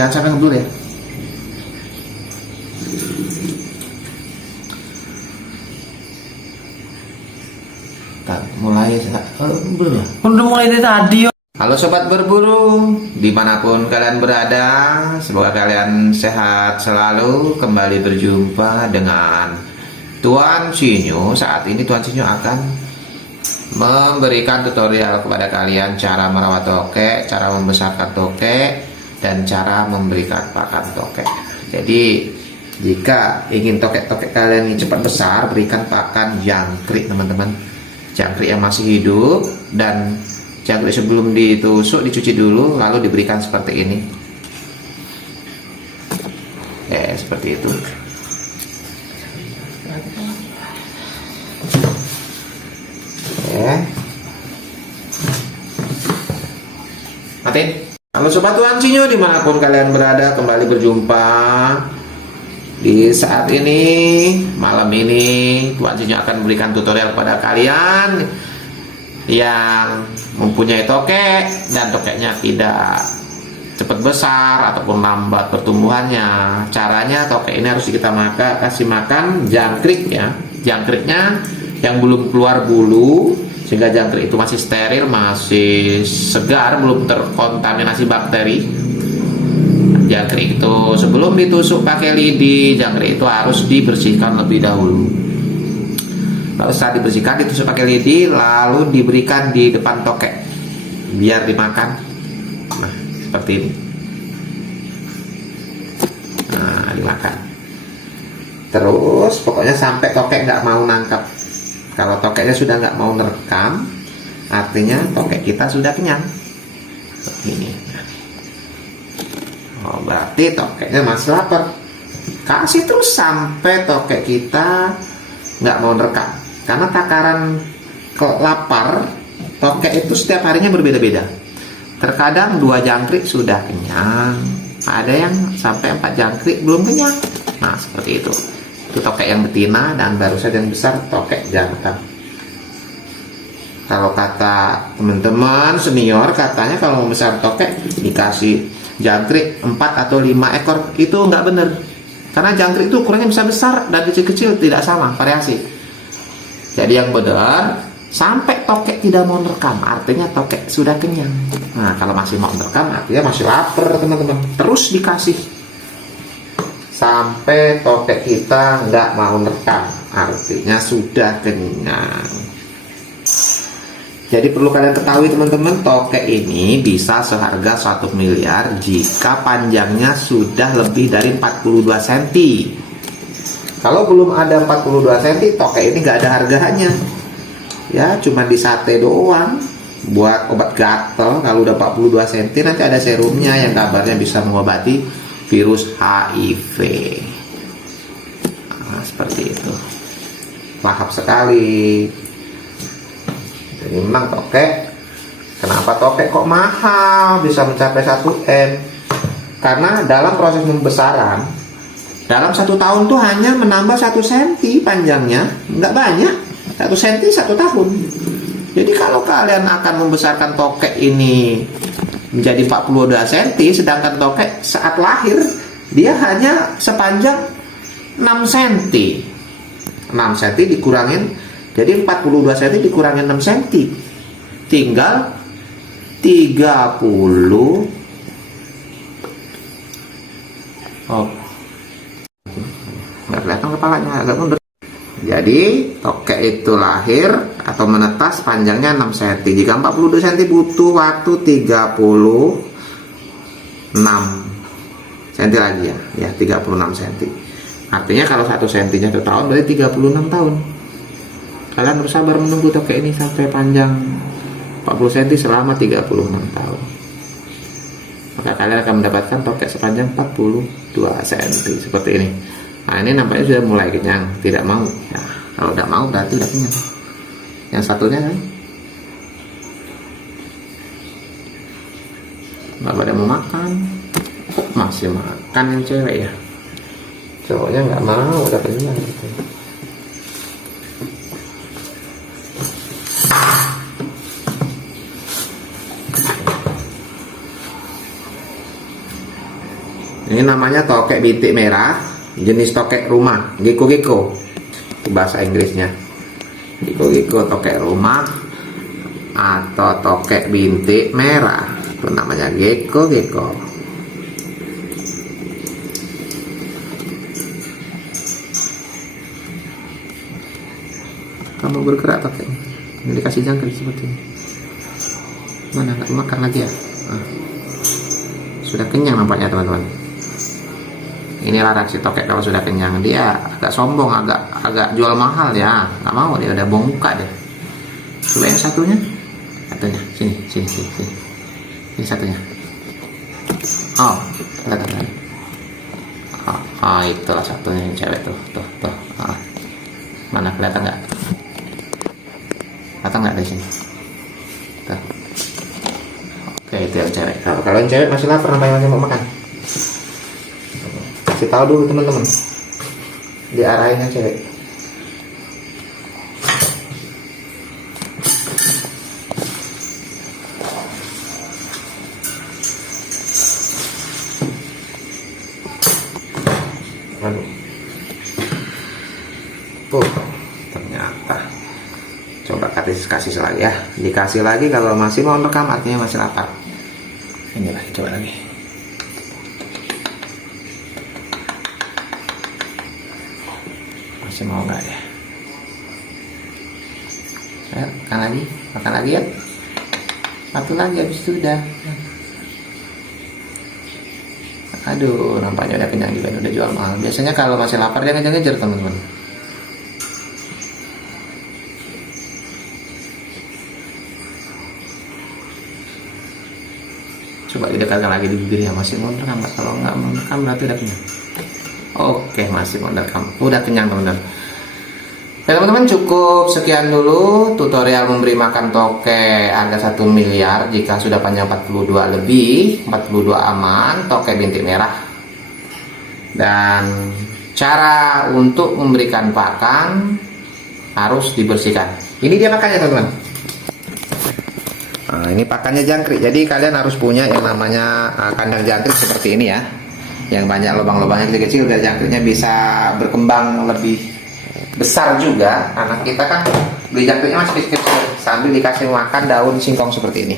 jangan sampai ngeblur ya. Mulai belum ya? Udah mulai dari tadi ya. Halo sobat berburu, dimanapun kalian berada, semoga kalian sehat selalu. Kembali berjumpa dengan Tuan Sinyo. Saat ini Tuan Sinyo akan memberikan tutorial kepada kalian cara merawat tokek, cara membesarkan tokek, dan cara memberikan pakan tokek. Jadi jika ingin tokek-tokek kalian ini cepat besar, berikan pakan jangkrik teman-teman. Jangkrik yang masih hidup, dan jangkrik sebelum ditusuk dicuci dulu lalu diberikan seperti ini. Seperti itu. Mati. Halo sobat Tuan Sinyo, dimanapun kalian berada, kembali berjumpa. Di saat ini, malam ini, Tuan Sinyo akan memberikan tutorial kepada kalian yang mempunyai tokek dan tokeknya tidak cepat besar ataupun lambat pertumbuhannya. Caranya tokek ini harus kita kasih makan jangkrik ya. Jangkriknya yang belum keluar bulu, sehingga jangkrik itu masih steril, masih segar, belum terkontaminasi bakteri. Jangkrik itu sebelum ditusuk pakai lidi, jangkrik itu harus dibersihkan lebih dahulu. Lalu setelah dibersihkan, ditusuk pakai lidi, lalu diberikan di depan tokek biar dimakan. Nah, seperti ini. Nah, dimakan. Terus pokoknya sampai tokek nggak mau nangkap. Kalau tokeknya sudah nggak mau nerekam, artinya tokek kita sudah kenyang. Ini. Oh, berarti tokeknya masih lapar. Kasih terus sampai tokek kita nggak mau nerekam. Karena takaran lapar tokek itu setiap harinya berbeda-beda. Terkadang 2 jangkrik sudah kenyang, ada yang sampai 4 jangkrik belum kenyang. Nah, seperti itu. Itu tokek yang betina, dan baru saja yang besar tokek jantan. Kalau kata teman-teman senior, katanya kalau mau besar tokek dikasih jangkrik 4 atau 5 ekor. Itu nggak benar, karena jangkrik itu ukurannya bisa besar dan kecil-kecil, tidak sama, variasi. Jadi yang benar sampai tokek tidak mau merekam, artinya tokek sudah kenyang. Nah, kalau masih mau merekam, artinya masih lapar teman-teman. Terus dikasih sampai tokek kita nggak mau merekam, artinya sudah kenyang. Jadi perlu kalian ketahui teman-teman, tokek ini bisa seharga 1 miliar jika panjangnya sudah lebih dari 42 cm. Kalau belum ada 42 cm, tokek ini nggak ada harganya. Ya, cuma di sate doang. Buat obat gatel, kalau udah 42 cm nanti ada serumnya yang kabarnya bisa mengobati virus HIV. Nah, seperti itu. Lahap sekali. Jadi memang tokek, kenapa tokek kok mahal, bisa mencapai 1 M? Karena dalam proses pembesaran, dalam 1 tahun tuh hanya menambah 1 cm panjangnya, nggak banyak, 1 cm 1 tahun. Jadi kalau kalian akan membesarkan tokek ini menjadi 42 cm, sedangkan tokek saat lahir dia hanya sepanjang 6 cm. 6 cm dikurangin, jadi 42 cm dikurangin 6 cm, tinggal 30. Oh, nggak kelihatan kepalanya, agak mundur. Jadi tokek itu lahir atau menetas panjangnya 6 cm. Jika 42 cm butuh waktu 36 cm lagi ya 36 cm. Artinya kalau 1 cm 1 tahun berarti 36 tahun. Kalian bersabar menunggu tokek ini sampai panjang 40 cm selama 36 tahun. Maka kalian akan mendapatkan tokek sepanjang 42 cm seperti ini. Nah, ini nampaknya sudah mulai kenyang, tidak mau. Nah, kalau tidak mau berarti sudah kenyang. Yang satunya kan nggak pada mau makan, masih makan yang cewek ya. Cowoknya nggak mau, udah kenyang gitu. Ini namanya tokek bintik merah, jenis tokek rumah, gecko. Itu bahasa Inggrisnya. Gecko tokek rumah atau tokek bintik merah. Itu namanya gecko. Kamu bergerak pakai ini, dikasih jangkrik seperti ini. Mana nggak makan lagi ya? Sudah kenyang nampaknya teman-teman. Inilah reaksi tokek kalau sudah kenyang. Dia agak sombong, agak jual mahal ya. Nggak mau, dia udah bong muka deh. Coba yang satunya, sini. Ini satunya. Oh, kelihatan. Itulah satunya yang cewek tuh. Mana kelihatan nggak? Kelihatan nggak di sini? Tuh. Oke, itu yang cewek. Kalau yang cewek masih lapar, namanya mau makan. Kasih tahu dulu teman-teman. Diarahin yang cewek. Ternyata. Coba kasih lagi ya. Dikasih lagi kalau masih mau rekam, artinya masih lapar. Inilah, coba lagi. Masih mau nggak ya? Makan lagi ya. Satu lagi habis itu udah. Aduh, nampaknya udah kenyang juga, udah jual mahal. Biasanya kalau masih lapar dia ngejar-ngejar teman-teman. Coba didekatkan lagi di bibirnya, masih mau merekam. Kalau nggak mau merekam berarti udah kenyang. Oke, masih mau merekam, udah kenyang teman-teman. Ya teman-teman, cukup sekian dulu tutorial memberi makan tokek harga 1 miliar jika sudah panjang 42 lebih, 42 aman, tokek bintik merah. Dan cara untuk memberikan pakan harus dibersihkan. Ini dia pakannya teman-teman. Nah, ini pakannya jangkrik. Jadi kalian harus punya yang namanya kandang jangkrik seperti ini ya, yang banyak lubang-lubangnya kecil-kecil biar jangkriknya bisa berkembang lebih besar juga. Anak kita kan beli jangkriknya masih kecil-kecil sambil dikasih makan daun singkong seperti ini.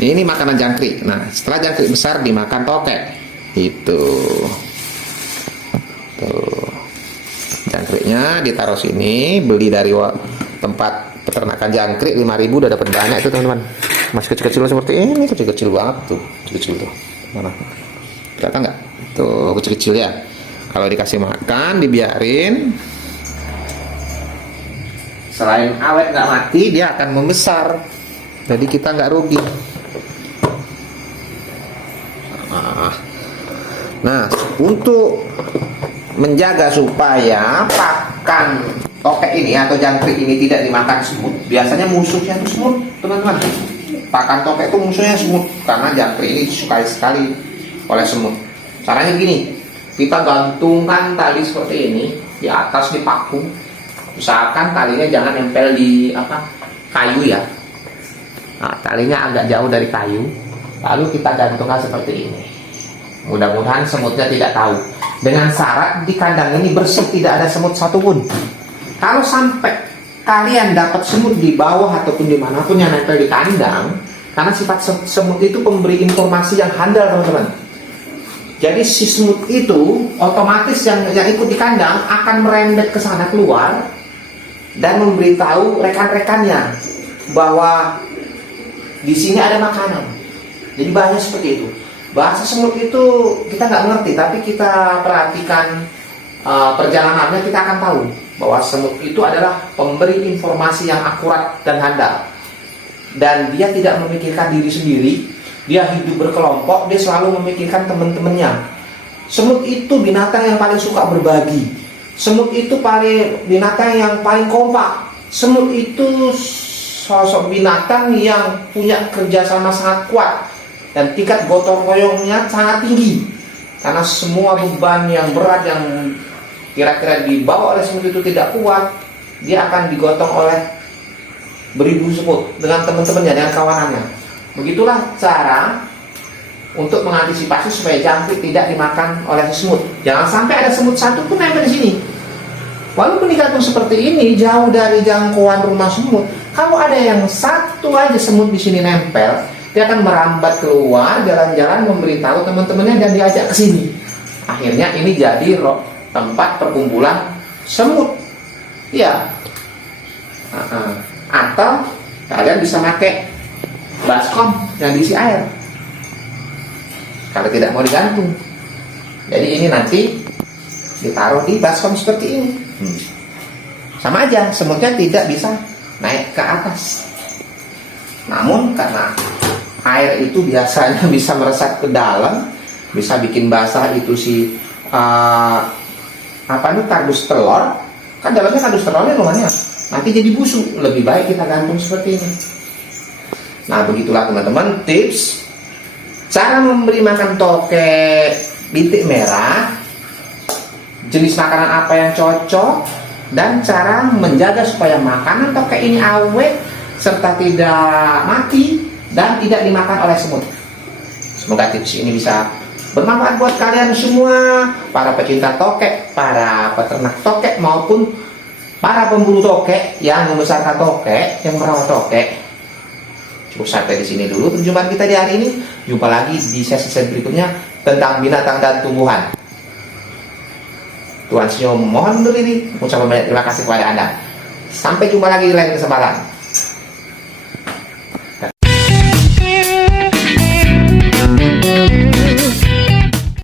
Ini makanan jangkrik. Nah, setelah jangkrik besar dimakan tokek. Itu. Tuh. Jangkriknya ditaruh sini, beli dari tempat peternakan jangkrik 5.000 udah dapat banyak itu teman-teman. Masih kecil-kecil seperti ini, kecil-kecil banget tuh, kecil tuh. Mana? Kelihatan nggak? Tuh kecil-kecil ya. Kalau dikasih makan, dibiarin. Selain awet nggak mati, dia akan membesar. Jadi kita nggak rugi. Nah, untuk menjaga supaya pakan tokek ini atau jangkrik ini tidak dimakan semut, biasanya musuhnya itu semut teman-teman. Pakan tokek itu musuhnya semut karena jangkrik ini disukai sekali oleh semut. Caranya begini, kita gantungkan tali seperti ini di atas di paku. Usahakan talinya jangan nempel di kayu ya. Nah, talinya agak jauh dari kayu. Lalu kita gantungkan seperti ini. Mudah-mudahan semutnya tidak tahu. Dengan syarat di kandang ini bersih, tidak ada semut satupun. Kalau sampai kalian dapat semut di bawah ataupun dimanapun yang nempel di kandang, karena sifat semut itu pemberi informasi yang handal teman-teman. Jadi si semut itu otomatis yang ikut di kandang akan merembet ke sana keluar dan memberitahu rekan-rekannya bahwa di sini ada makanan. Jadi bahaya seperti itu. Bahasa semut itu kita nggak mengerti, tapi kita perhatikan perjalanannya, kita akan tahu bahwa semut itu adalah pemberi informasi yang akurat dan handal. Dan dia tidak memikirkan diri sendiri, dia hidup berkelompok, dia selalu memikirkan teman-temannya. Semut itu binatang yang paling suka berbagi. Semut itu binatang yang paling kompak. Semut itu sosok binatang yang punya kerjasama sangat kuat. Dan tingkat gotong royongnya sangat tinggi. Karena semua beban yang berat yang kira-kira dibawa oleh semut itu tidak kuat, dia akan digotong oleh beribu semut dengan teman-temannya, dengan kawanannya. Begitulah cara untuk mengantisipasi supaya jangkrik tidak dimakan oleh semut. Jangan sampai ada semut satu pun nempel di sini. Walaupun digantung seperti ini, jauh dari jangkauan rumah semut, kalau ada yang satu aja semut di sini nempel, dia akan merambat keluar, jalan-jalan memberitahu teman-temannya dan diajak ke sini. Akhirnya ini jadi tempat perkumpulan semut. Ya. Atau kalian bisa pakai baskom yang diisi air. Kalau tidak mau digantung. Jadi ini nanti ditaruh di baskom seperti ini. Sama aja, semutnya tidak bisa naik ke atas. Namun karena air itu biasanya bisa meresap ke dalam, bisa bikin basah itu si kardus telur. Kan dalamnya kardus telurnya lumayan, nanti jadi busuk. Lebih baik kita gantung seperti ini. Nah, begitulah teman-teman tips cara memberi makan tokek bintik merah, jenis makanan apa yang cocok, dan cara menjaga supaya makanan tokek ini awet serta tidak mati dan tidak dimakan oleh semut. Semoga tips ini bisa bermanfaat buat kalian semua, para pecinta tokek, para peternak tokek maupun para pemburu tokek yang membesarkan tokek, yang merawat tokek. Cukup sampai di sini dulu perjumpaan kita di hari ini. Jumpa lagi di sesi berikutnya tentang binatang dan tumbuhan. Tuan Sinyo mohon undur diri. Ucapan banyak terima kasih kepada Anda. Sampai jumpa lagi di lain kesempatan.